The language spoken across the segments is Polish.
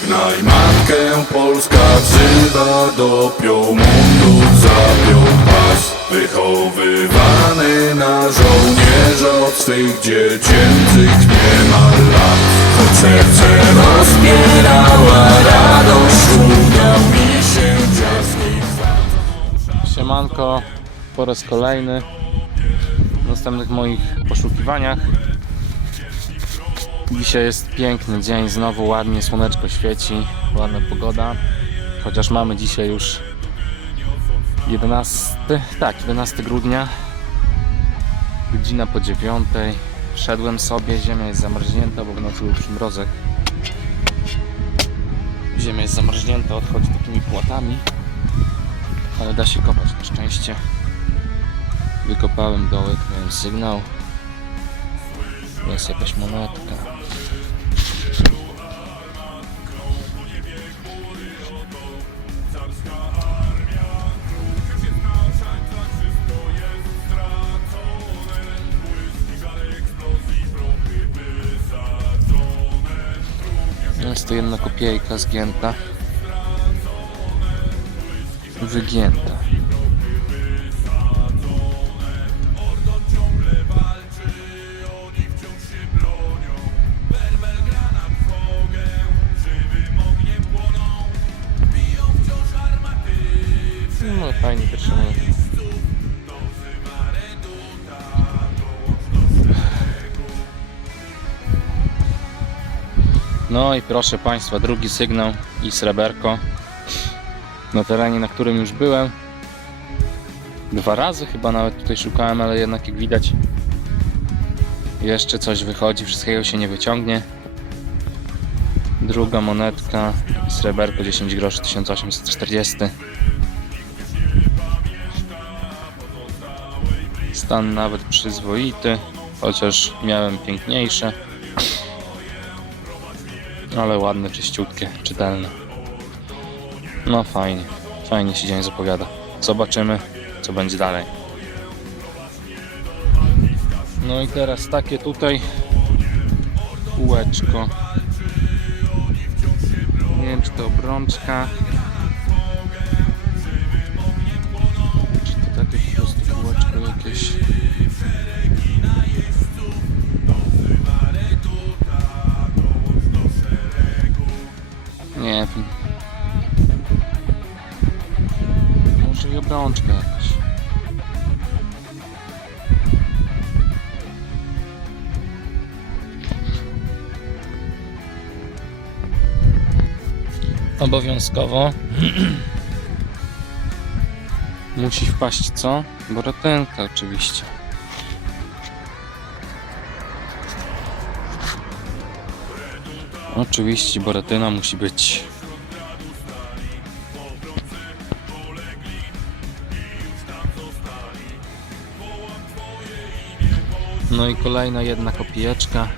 Żegnaj matkę, Polska wzywa do piomundu zapiął pas. Wychowywany na żołnierza od swych dziecięcych niemal lat. Choć serce rozbierała radość Udał mi się ciasny Siemanko, po raz kolejny w następnych moich poszukiwaniach. Dzisiaj jest piękny dzień, znowu ładnie słoneczko świeci, ładna pogoda. Chociaż mamy dzisiaj już 11, tak, 11 grudnia, godzina po 9. Wszedłem sobie, ziemia jest zamarznięta, bo w nocy był przymrozek. Ziemia jest zamarznięta, odchodzi takimi płatami ale da się kopać na szczęście. Wykopałem dołek, miałem sygnał. Jest jakaś monetka. Kopiejka zgięta. Wygięta. No i proszę Państwa, drugi sygnał i sreberko na terenie, na którym już byłem. Dwa razy chyba nawet tutaj szukałem, ale jednak jak widać jeszcze coś wychodzi, wszystkiego się nie wyciągnie. Druga monetka i sreberko 10 groszy 1840. Stan nawet przyzwoity, chociaż miałem piękniejsze. Ale ładne, czyściutkie, czytelne. No fajnie, fajnie się dzień zapowiada. Zobaczymy, co będzie dalej. No i teraz takie tutaj kółeczko. Nie wiem, czy to obrączka. Obowiązkowo musi wpaść co? Boratynka oczywiście. Oczywiście boratyna musi być. No i kolejna jedna kopijeczka.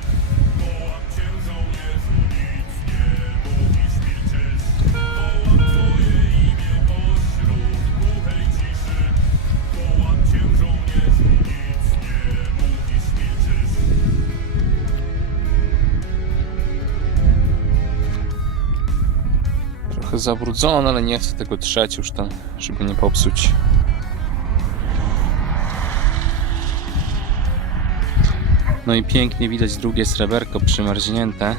Trochę zabrudzone, ale nie chcę tego trzeć już tam, żeby nie popsuć. No i pięknie widać drugie sreberko przymarznięte.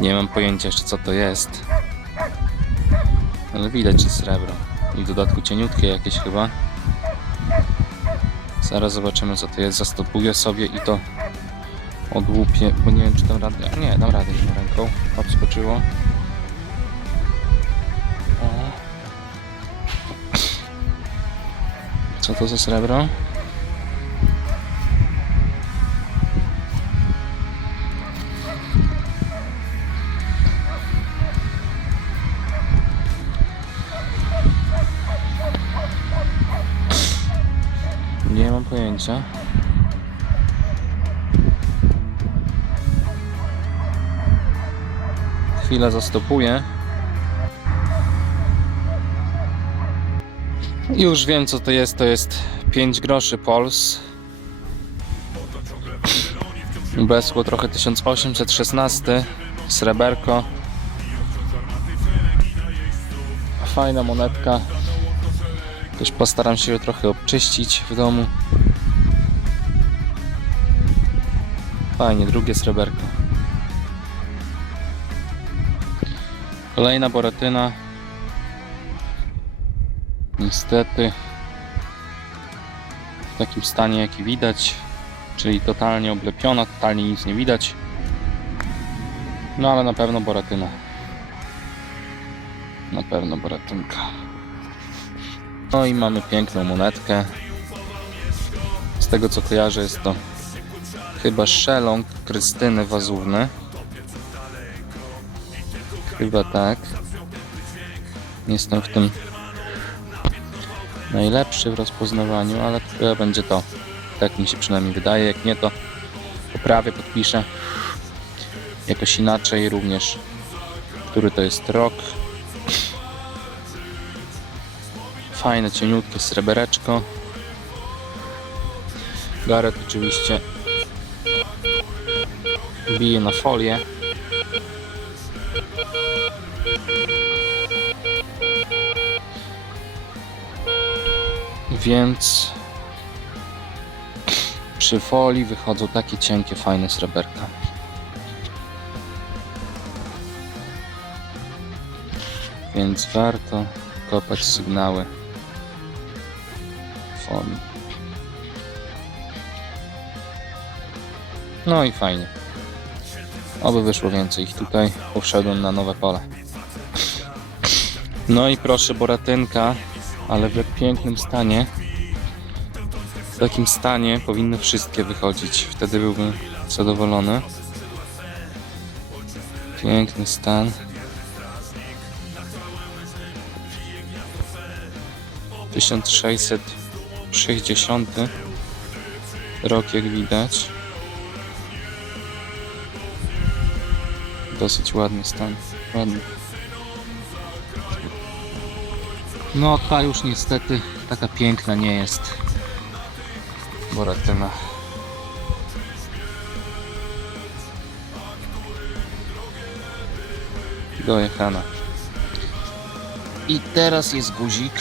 Nie mam pojęcia jeszcze co to jest. Ale widać, że srebro. I w dodatku cieniutkie jakieś chyba. Zaraz zobaczymy co to jest. Zastopuję sobie i to odłupię, bo nie wiem czy dam radę. Nie, dam radę ręką. Odskoczyło. Co to za srebro? Nie mam pojęcia. Chwilę zastopuję. Już wiem co to jest. To jest 5 groszy Pols. Besło trochę 1816. Sreberko. Fajna monetka. Też postaram się ją trochę obczyścić w domu. Fajnie, drugie sreberko. Kolejna boratyna. Niestety w takim stanie jaki widać, czyli totalnie oblepiona, totalnie nic nie widać. No ale na pewno boratyna. Na pewno boratynka. No i mamy piękną monetkę. Z tego co kojarzę jest to chyba szeląg Krystyny Wazówny. Chyba tak. Nie jestem w tym najlepszy w rozpoznawaniu, ale będzie to. Tak mi się przynajmniej wydaje. Jak nie, to poprawię, podpiszę jakoś inaczej również, który to jest rok. Fajne, cieniutkie srebereczko. Garet oczywiście bije na folię. Więc przy folii wychodzą takie cienkie, fajne sreberka. Więc warto kopać sygnały folii. No i fajnie. Oby wyszło więcej ich tutaj. Poszedłem na nowe pole. No i proszę Boratynka, ale w pięknym stanie. W takim stanie powinny wszystkie wychodzić. Wtedy byłbym zadowolony. Piękny stan. 1660 rok jak widać. Dosyć ładny stan. Ładny. No ta już niestety taka piękna nie jest. Boratyna. Dojechana. I teraz jest guzik.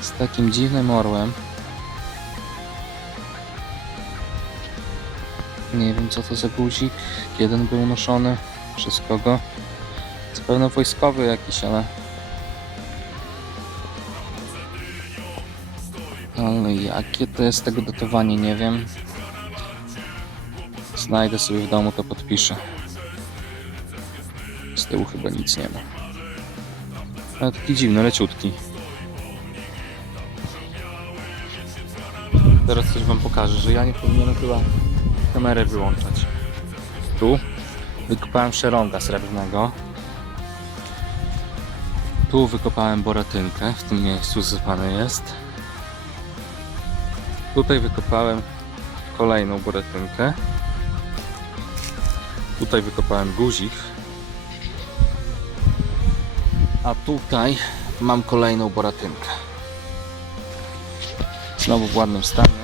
Z takim dziwnym orłem. Nie wiem co to za guzik, on był noszony, przez kogo. Zapewne wojskowy jakiś, ale... Ale jakie to jest tego datowanie, nie wiem. Znajdę sobie w domu, to podpiszę. Z tyłu chyba nic nie ma. Ale taki dziwny, leciutki. Teraz coś wam pokażę, że ja nie powinienem chyba kamerę wyłączać. Tu wykopałem szeronga srebrnego. Tu wykopałem boratynkę, w tym miejscu zasypane jest. Tutaj wykopałem kolejną boratynkę. Tutaj wykopałem guzik. A tutaj mam kolejną boratynkę. Znowu w ładnym stanie.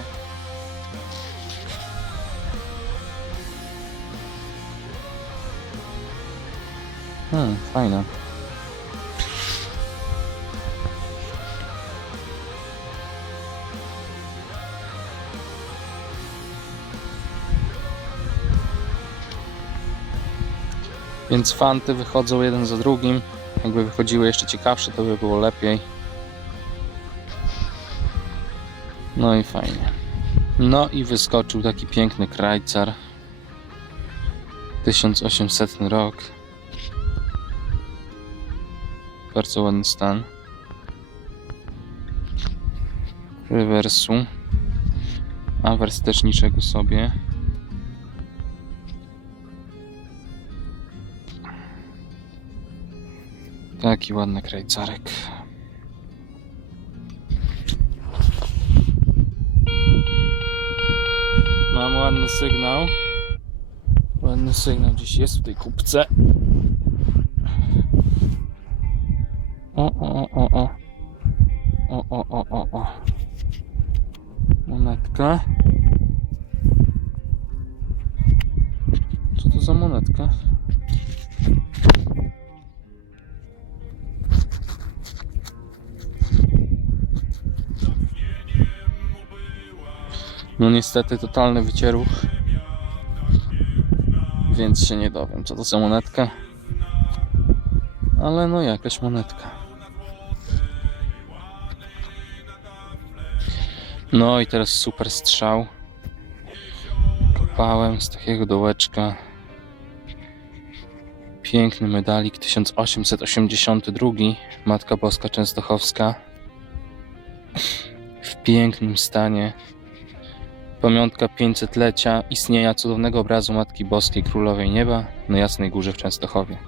Hmm, fajne. Więc fanty wychodzą jeden za drugim. Jakby wychodziły jeszcze ciekawsze, to by było lepiej. No i fajnie. No i wyskoczył taki piękny krajcar. 1800 rok. Bardzo ładny stan. Rewersu. Awers też niczego sobie. Taki ładny krajcarek. Mam ładny sygnał. Ładny sygnał gdzieś jest w tej kupce. O, o, o, o, o. O, o, o, o. Monetka. Co to za monetka? No niestety totalny wycieruch. Więc się nie dowiem, co to za monetka. Ale no jakaś monetka. No i teraz super strzał. Kopałem z takiego dołeczka. Piękny medalik 1882. Matka Boska Częstochowska. W pięknym stanie. Pamiątka 500-lecia istnienia cudownego obrazu Matki Boskiej Królowej Nieba na Jasnej Górze w Częstochowie.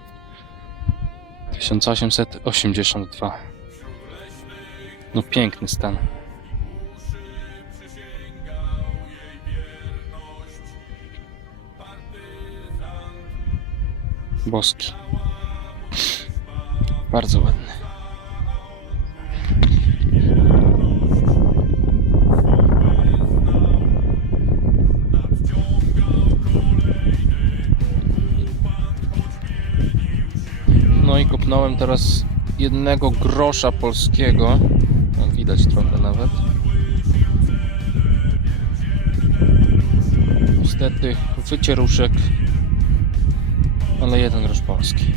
1882. No piękny stan. Boski. Bardzo ładny. I kopnąłem teraz jednego grosza polskiego. No, widać trochę nawet. Niestety wycieruszek, ale jeden grosz polski.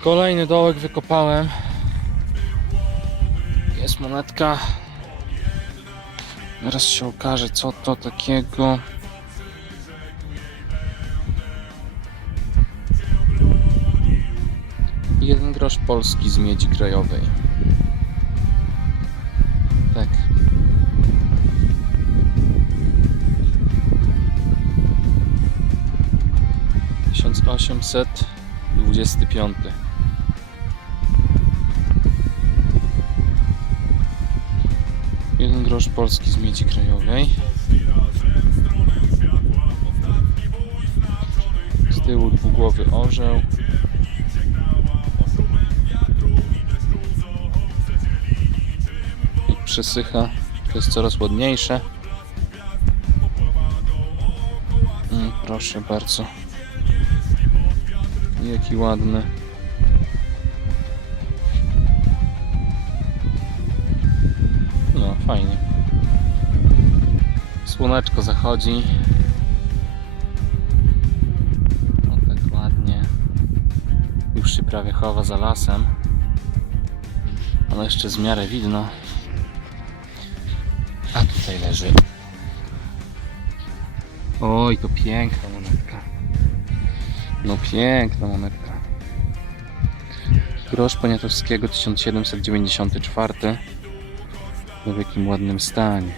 Kolejny dołek wykopałem. Jest monetka. Zaraz się okaże, co to takiego. Grosz polski z miedzi krajowej. Tak. Tysiąc osiemset dwudziesty piąty. Jeden grosz polski z miedzi krajowej. Z tyłu dwugłowy orzeł. I przesycha. To jest coraz ładniejsze. Mm, proszę bardzo. Jaki ładny. No, fajnie. Słoneczko zachodzi. No tak ładnie. Już się prawie chowa za lasem. Ale jeszcze z miarę widno. A tutaj leży. Oj, to piękna monetka. No piękna monetka. Grosz Poniatowskiego 1794 w jakim ładnym stanie.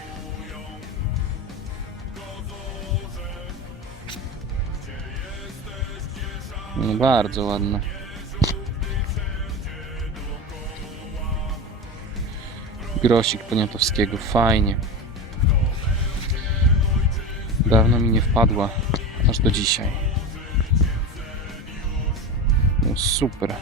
No bardzo ładne. Grosik Poniatowskiego, fajnie. Dawno mi nie wpadła, aż do dzisiaj. No super.